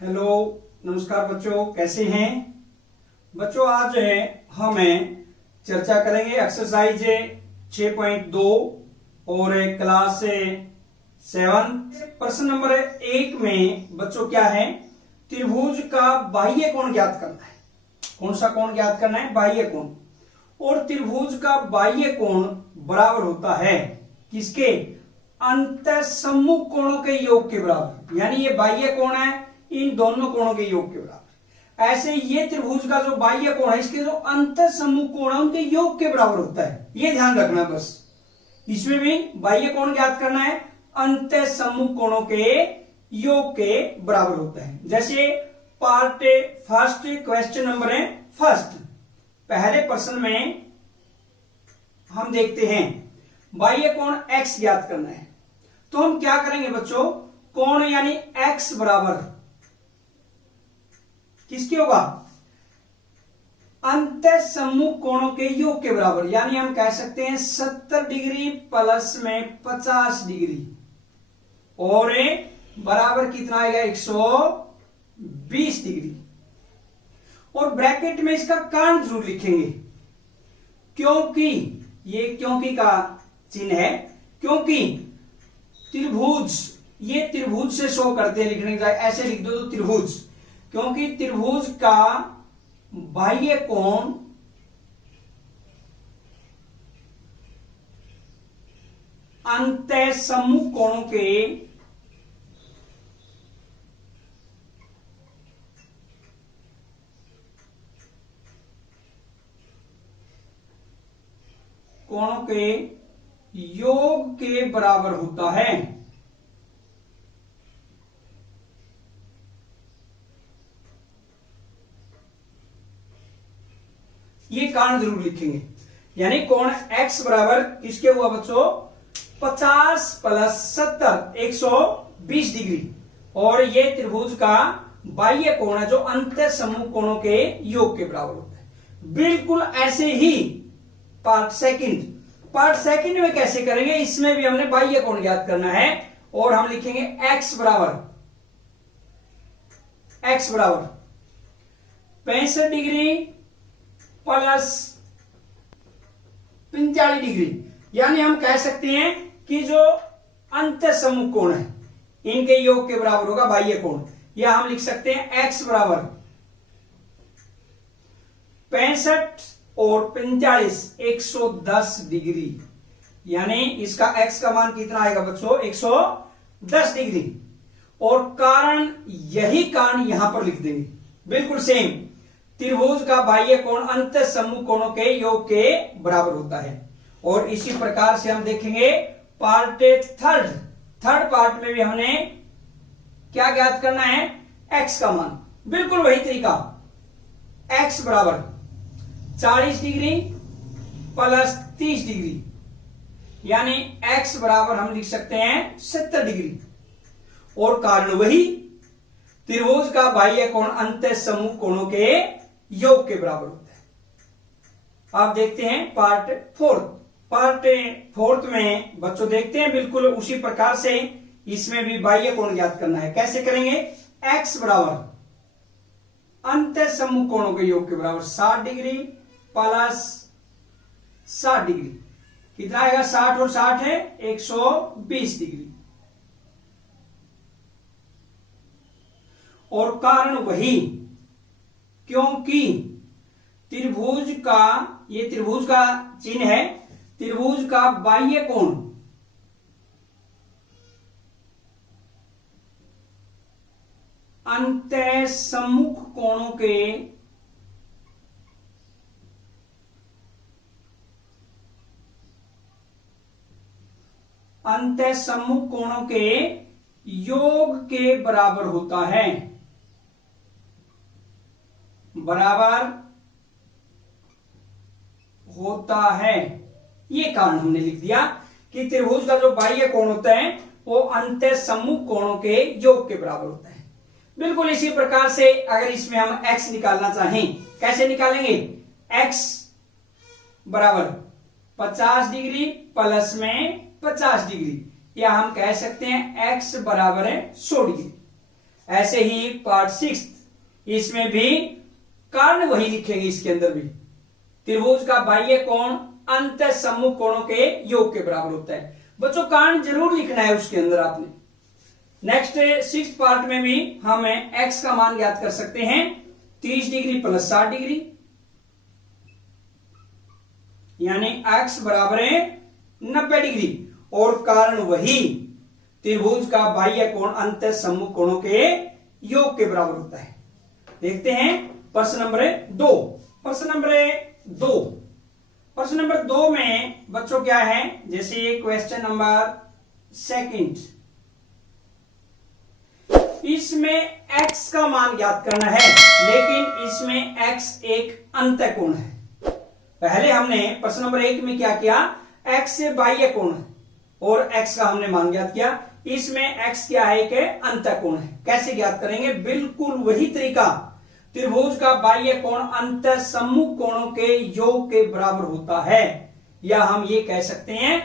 Hello, नमस्कार बच्चों, कैसे हैं बच्चों। आज जो है हमें चर्चा करेंगे एक्सरसाइज 6.2 और क्लास 7 प्रश्न नंबर 1 में बच्चों क्या है, त्रिभुज का बाह्य कोण ज्ञात करना है। कौन सा कोण ज्ञात करना है? बाह्य कोण। और त्रिभुज का बाह्य कोण बराबर होता है किसके? अंतःसम्मुख कोणों के योग के बराबर। यानी ये बाह्य कोण है इन दोनों कोणों के योग के बराबर। ऐसे ये त्रिभुज का जो बाह्य कोण है इसके जो अंतःसम्मुख कोण है उनके योग के बराबर होता है। ये ध्यान रखना बस। इसमें भी बाह्य कोण ज्ञात करना है, अंतःसम्मुख कोणों के योग के बराबर होता है। जैसे पार्ट फर्स्ट क्वेश्चन नंबर है फर्स्ट, पहले प्रश्न में हम देखते हैं बाह्य कोण x ज्ञात करना है। तो हम क्या करेंगे बच्चों, कोण यानी x बराबर किसके होगा? अंतःसम्मुख कोणों के योग के बराबर। यानी हम कह सकते हैं 70 डिग्री प्लस में 50 डिग्री और बराबर कितना आएगा? 120 डिग्री। और ब्रैकेट में इसका कारण जरूर लिखेंगे क्योंकि ये क्योंकि का चिन्ह है, क्योंकि त्रिभुज, ये त्रिभुज से शो करते हैं। लिखने का ऐसे लिख दो तो त्रिभुज, क्योंकि त्रिभुज का बाह्य कोण अंतःसम्मुख कोणों के योग के बराबर होता है। ये कारण जरूर लिखेंगे। यानी कोण x बराबर किसके हुआ बच्चों? 50 प्लस 70 120 डिग्री। और ये त्रिभुज का बाह्य कोण है जो अंतःसम्मुख कोणों के योग के बराबर होता है। बिल्कुल ऐसे ही पार्ट सेकंड में कैसे करेंगे, इसमें भी हमने बाह्य कोण ज्ञात करना है और हम लिखेंगे x बराबर 65 डिग्री प्लस 45 डिग्री। यानी हम कह सकते हैं कि जो अंतःसम्मुख कोण है इनके योग के बराबर होगा बाह्य कोण। या हम लिख सकते हैं x बराबर 65 और 45 110 डिग्री। यानी इसका x का मान कितना आएगा बच्चों? 110 डिग्री। और कारण, यही कारण यहां पर लिख देंगे बिल्कुल सेम। त्रिभुज का बाह्य कोण अंतःसम्मुख कोणों के योग के बराबर होता है। और इसी प्रकार से हम देखेंगे पार्ट थर्ड पार्ट में भी हमने क्या ज्ञात करना है? x का मान। बिल्कुल वही तरीका, x बराबर 40 डिग्री प्लस 30 डिग्री। यानी x बराबर हम लिख सकते हैं 70 डिग्री। और कारण वही, त्रिभुज का बाह्य कोण अंतःसम्मुख कोणों के योग के बराबर होता है। आप देखते हैं पार्ट फोर्थ में बच्चों देखते हैं बिल्कुल उसी प्रकार से इसमें भी बाह्य कोण ज्ञात करना है। कैसे करेंगे? x बराबर अंतःसम्मुख कोणों के योग के बराबर 60 डिग्री प्लस 60 डिग्री। कितना आएगा? 60 और 60 है 120 डिग्री। और कारण वही, क्योंकि त्रिभुज का, ये त्रिभुज का चिन्ह है, त्रिभुज का बाह्य कोण अंतःसम्मुख कोणों के योग के बराबर होता है। ये कारण हमने लिख दिया कि त्रिभुज का जो बाह्य कोण होता है वो अंतःसम्मुख कोणों के योग के बराबर होता है। बिल्कुल इसी प्रकार से अगर इसमें हम x निकालना चाहें, कैसे निकालेंगे? x बराबर 50 डिग्री प्लस में 50 डिग्री, या हम कह सकते हैं x बराबर है 100 डिग्री। ऐसे ही पार्ट 6 इसमें भी कारण वही लिखेंगे। इसके अंदर भी त्रिभुज का बाह्य कोण अंत सम्मुख कोणों के योग के बराबर होता है। बच्चों कारण जरूर लिखना है उसके अंदर आपने। नेक्स्ट 6th पार्ट में भी हमें x का मान ज्ञात कर सकते हैं 30 डिग्री प्लस 60 डिग्री, यानी x बराबर है 90 डिग्री, और कारण वही त्रिभुज का बाह्य कोण अंत सम्मुख कोणों के योग के बराबर होता है। देखते हैं प्रश्न नंबर 2। प्रश्न नंबर 2 में बच्चों क्या है, जैसे क्वेश्चन नंबर 2, इसमें x का मान ज्ञात करना है, लेकिन इसमें x एक अंतः कोण है। पहले हमने प्रश्न नंबर 1 में क्या किया, x से बाह्य कोण और x का हमने मान ज्ञात किया। इसमें x क्या है कि अंतः कोण है। कैसे ज्ञात करेंगे, बिल्कुल वही तरीका, त्रिभुज का बाह्य कोण अंतः सम्मुख कोणों के योग के बराबर होता है, या हम ये कह सकते हैं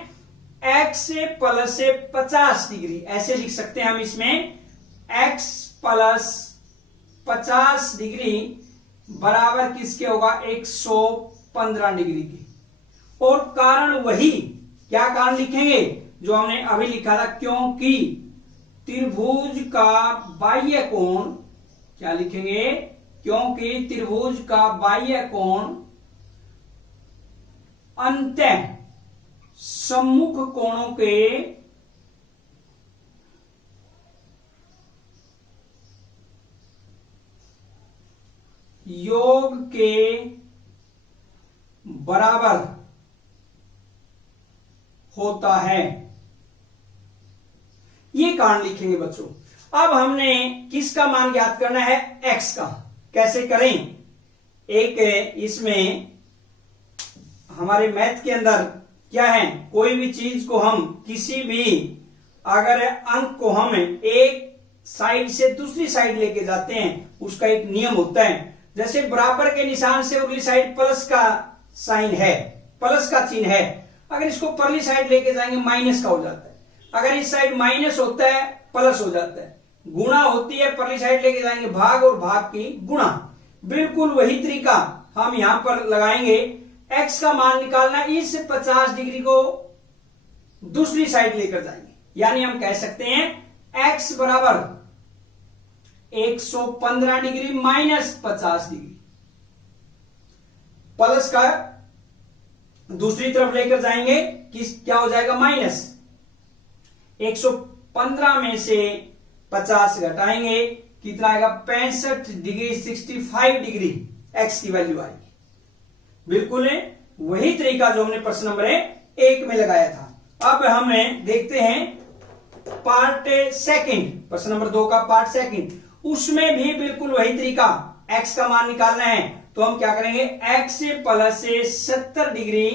x से प्लस से 50 डिग्री, ऐसे लिख सकते हैं हम। इसमें x प्लस 50 डिग्री बराबर किसके होगा, 115 डिग्री के। और कारण वही, क्या कारण लिखेंगे, जो हमने अभी लिखा था, क्योंकि त्रिभुज का बाह्य कोण, क्या लिखेंगे, क्योंकि त्रिभुज का बाह्य कोण अंतः सम्मुख कोणों के योग के बराबर होता है, ये कारण लिखेंगे बच्चों। अब हमने किसका मान ज्ञात करना है, x का। कैसे करें, एक इसमें हमारे मैथ के अंदर क्या है, कोई भी चीज को हम किसी भी अगर अंक को हम एक साइड से दूसरी साइड लेके जाते हैं, उसका एक नियम होता है। जैसे बराबर के निशान से उरली साइड प्लस का साइन है, प्लस का चिन्ह है, अगर इसको परली साइड लेके जाएंगे माइनस का हो जाता है। अगर इस साइड माइनस होता है प्लस हो जाता है। गुणा होती है, परली साइड लेके जाएंगे भाग, और भाग की गुणा। बिल्कुल वही तरीका हम यहां पर लगाएंगे। x का मान निकालना, इस 50 डिग्री को दूसरी साइड लेकर जाएंगे, यानी हम कह सकते हैं x बराबर 115 डिग्री माइनस 50 डिग्री, प्लस का दूसरी तरफ लेकर जाएंगे, क्या हो जाएगा, माइनस। 115 में से 50 घटाएंगे, कितना आएगा, 65 डिग्री, 65 डिग्री x की वैल्यू आएगी। बिल्कुल वही तरीका जो हमने प्रश्न नंबर 1 में लगाया था। अब हमें देखते हैं पार्ट 2, प्रश्न नंबर 2 का पार्ट 2, उसमें भी बिल्कुल वही तरीका, x का मान निकालना है। तो हम क्या करेंगे, x से प्लस से 70 डिग्री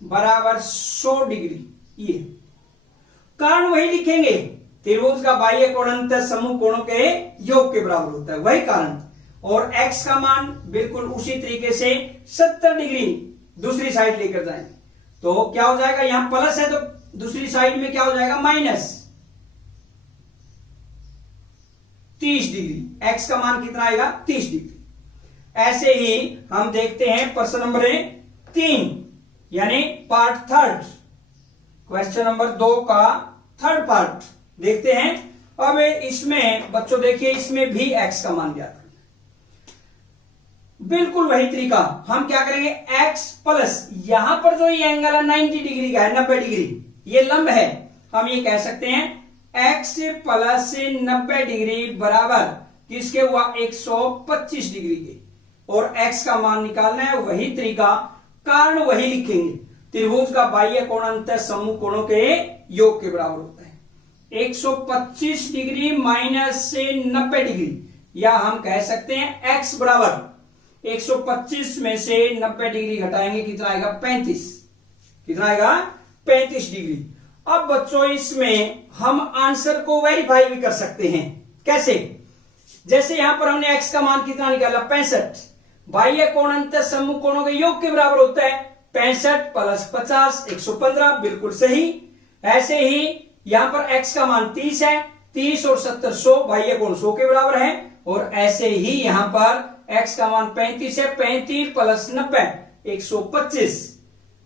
बराबर 100 डिग्री, ये कारण वही लिखेंगे, त्रिभुज का बाह्य कोण अंतः सम्मुख कोणों के योग के बराबर होता है, वही कारण। और x का मान बिल्कुल उसी तरीके से 70 डिग्री दूसरी साइड लेकर जाएंगे, तो क्या हो जाएगा, यहां प्लस है तो दूसरी साइड में क्या हो जाएगा, माइनस 30 डिग्री। x का मान कितना आएगा, 30 डिग्री। ऐसे ही हम देखते हैं प्रश्न नंबर 3, यानी पार्ट 3, क्वेश्चन नंबर 2 का 3rd पार्ट देखते हैं। अब इसमें बच्चों देखिए, इसमें भी x का मान ज्ञात करना, बिल्कुल वही तरीका। हम क्या करेंगे, x प्लस, यहां पर जो ये एंगल है 90 डिग्री का है, 90 डिग्री, ये लंब है, हम ये कह सकते हैं x प्लस 90 डिग्री बराबर किसके हुआ, 125 डिग्री के। और x का मान निकालना है, वही तरीका, कारण वही लिखेंगे, त्रिभुज का बाह्य कोण अंतः सम्मुख कोणों के योग के बराबर होता है। 125 डिग्री माइनस से 90 डिग्री, या हम कह सकते हैं x बराबर 125 में से 90 डिग्री घटाएंगे, कितना आएगा, 35, कितना आएगा, 35 डिग्री। अब बच्चों इसमें हम आंसर को वेरीफाई भी कर सकते हैं। कैसे, जैसे यहां पर हमने x का मान कितना निकाला, 65, बाह्य कोण अंतः सम्मुख कोणों के योग के बराबर होता है, 65 प्लस 50 115, बिल्कुल सही। ऐसे ही यहां पर x का मान 30 है, 30 और 70 100, बाह्य कोण 100 के बराबर है। और ऐसे ही यहां पर x का मान 35 है, 35 प्लस 90 125।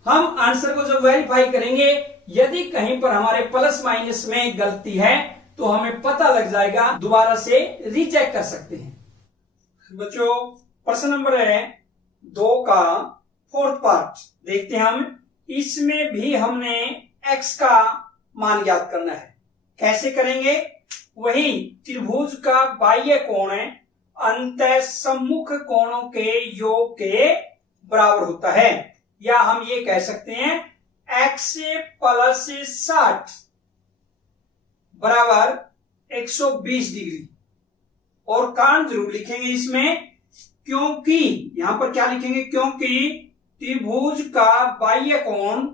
हम आंसर को जब वेरीफाई करेंगे, यदि कहीं पर हमारे प्लस माइनस में गलती है तो हमें पता लग जाएगा, दोबारा से रीचेक कर सकते हैं। बच्चों प्रश्न नंबर है 2 का 4th पार्ट देखते हैं हम। इसमें भी हमने x का मान ज्ञात करना है। कैसे करेंगे? वही त्रिभुज का बाह्य कोण अंतः सम्मुख कोणों के योग के बराबर होता है, या हम ये कह सकते हैं x प्लस 60 बराबर 120 डिग्री। और कारण जरूर लिखेंगे इसमें, क्योंकि यहां पर क्या लिखेंगे, क्योंकि त्रिभुज का बाह्य कोण,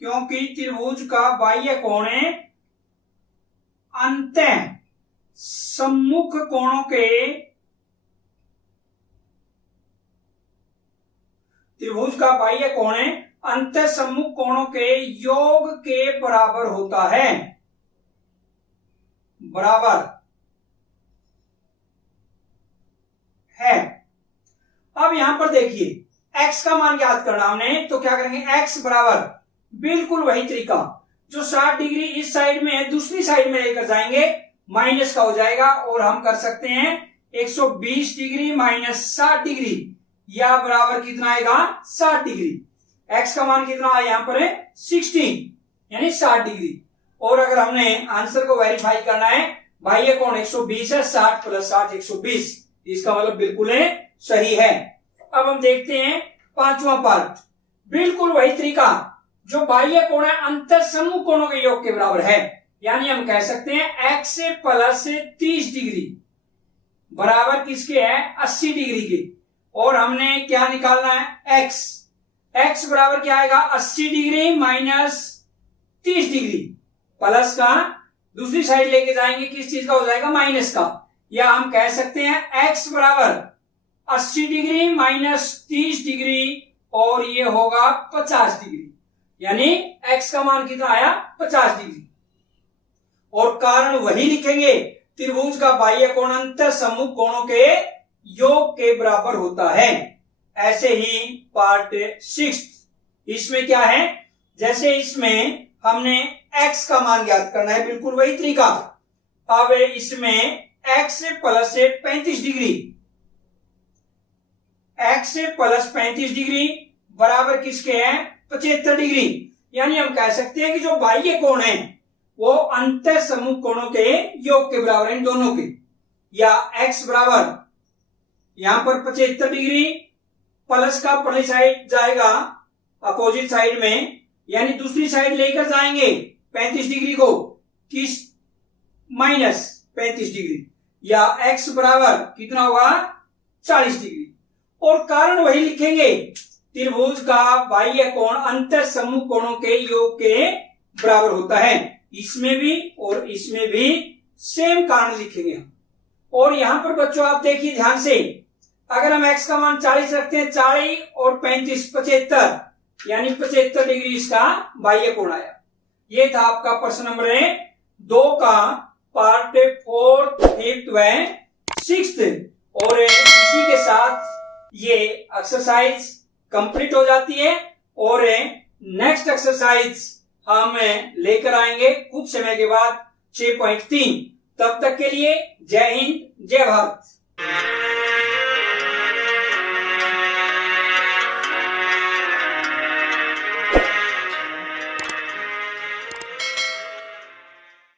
क्योंकि त्रिभुज का बाह्य कोण अंतः सम्मुख कोणों के, त्रिभुज का बाह्य कोण अंतः सम्मुख कोणों के योग के बराबर होता है, बराबर है। अब यहां पर देखिए x का मान ज्ञात करना हमने, तो क्या करेंगे, x बराबर बिल्कुल वही तरीका जो 60 डिग्री इस साइड में है, दूसरी साइड में लेकर जाएंगे, माइनस का हो जाएगा। और हम कर सकते हैं 120 डिग्री माइनस 60 डिग्री, या बराबर कितना आएगा, 60 डिग्री। x का मान कितना आया यहां पर है 16, यानी 60 डिग्री। और अगर हमने आंसर को वेरीफाई करना है, बाह्य कोण 120 है, 60 प्लस 60 120, इसका मतलब बिल्कुल सही है। अब हम देखते हैं 5वां पार्ट। बिल्कुल वही तरीका जो बाह्य कोण है अंतर सम्मुख कोणों के योग के बराबर है, यानी हम कह सकते हैं x प्लस 30 डिग्री बराबर किसके है, 80 डिग्री के। और हमने क्या निकालना है, x बराबर क्या आएगा, 80 डिग्री माइनस 30 डिग्री, प्लस का दूसरी साइड लेके जाएंगे, किस चीज का हो जाएगा, माइनस का। या हम कह सकते हैं x बराबर 80 डिग्री माइनस 30 डिग्री, और ये होगा 50 डिग्री, यानी x का मान कितना आया, 50 डिग्री। और कारण वही लिखेंगे, त्रिभुज का बाह्य कोण अंतर सम्मुख कोणों के योग के बराबर होता है। ऐसे ही पार्ट 6, इसमें क्या है, जैसे इसमें हमने x का मान ज्ञात करना है, बिल्कुल वही तरीका। अब इसमें x plus 35 degree, x plus 35 degree बराबर किसके हैं, 75 डिग्री। यानी हम कह सकते हैं कि जो बाह्य कोण है वो अंतर सम्मुख कोणों के योग के बराबर है, इन दोनों के। या x बराबर यहां पर 75 डिग्री, प्लस का पहली साइड जाएगा अपोजिट साइड में, यानी दूसरी साइड लेकर जाएंगे 35 डिग्री को, किस, माइनस 35 डिग्री। या x बराबर कितना होगा, 40 डिग्री। और कारण वही लिखेंगे, त्रिभुज का बाह्य कोण अंतर सम्मुख कोणों के योग के बराबर होता है। इसमें भी और इसमें भी सेम कारण लिखेंगे हम। और यहां पर बच्चों आप देखिए ध्यान से, अगर हम x का मान 40 रखते हैं, 40 और 35 75, यानी 75 डिग्री इसका बाह्य कोण आया। ये था आपका प्रश्न नंबर 2 का पार्ट 4th 5th व 6th। और इसी के साथ ये एक्सरसाइज कंप्लीट हो जाती है, और नेक्स्ट एक्सरसाइज हम लेकर आएंगे कुछ समय के बाद 6.3। तब तक के लिए जय हिंद, जय भारत।